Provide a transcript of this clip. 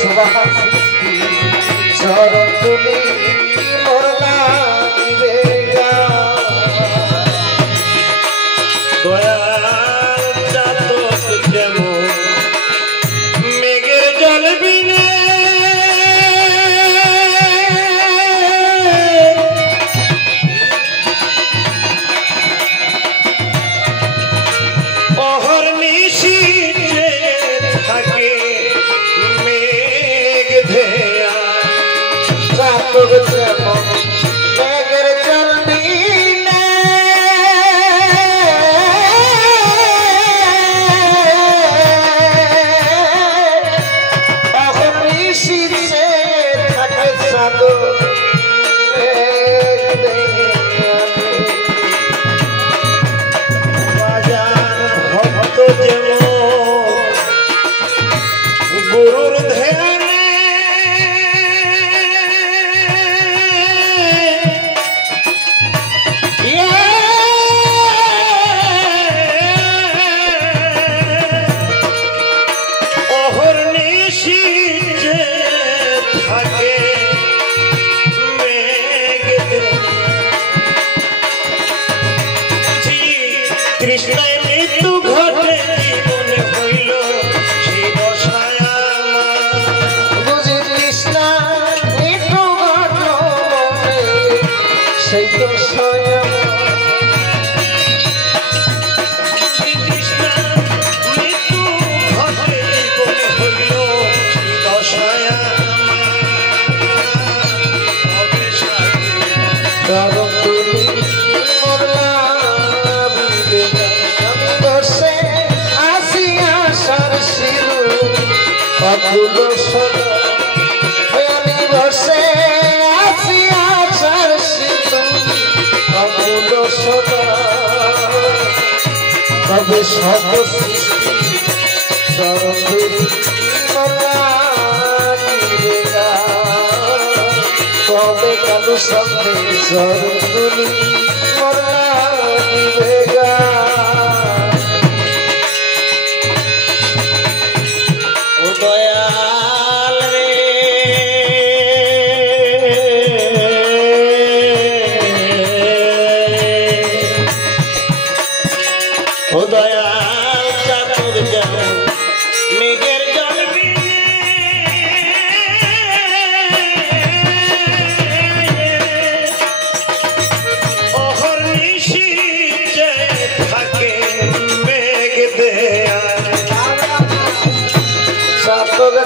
সুবহান চরণ তুলি মোর লাগিবে দয়াল চাতক যেমন মেঘের জল বিনে অহর্নিশি থাকে মেঘ ধেয়া চাতক যেমন মেঘের জল বিনে অহর্নিশি থাকে চাতক গুরুর ধ্যানে অহর্নিশি যে থাকে মেঘ কৃষ্ণায় মৃত্যু ঘটে জীবনে হইল সেই দশায় বুঝি কৃষ্ণ মৃত্যু ঘটল সেই তো স্বয়ং কৃষ্ণ মৃত্যু ঘটে জীবনে হইল সেই দশায় চরণ তুলি মোর লাগিবে আমি বসে আসি আশার শিরু অকুল সদা আমি বসে আসি আশার শিরু অকুল সদা তবে সব সৃষ্টি চরণ তুলি মোর লাগিবে কবে কালু সন্ধে চরণ তুলি মোর লাগিবে ও দয়াল রে ও দয়াল চাতক যেমন মেঘের জল বিনে অহর্নিশি যে থাকে মেঘ দেয়া চাতক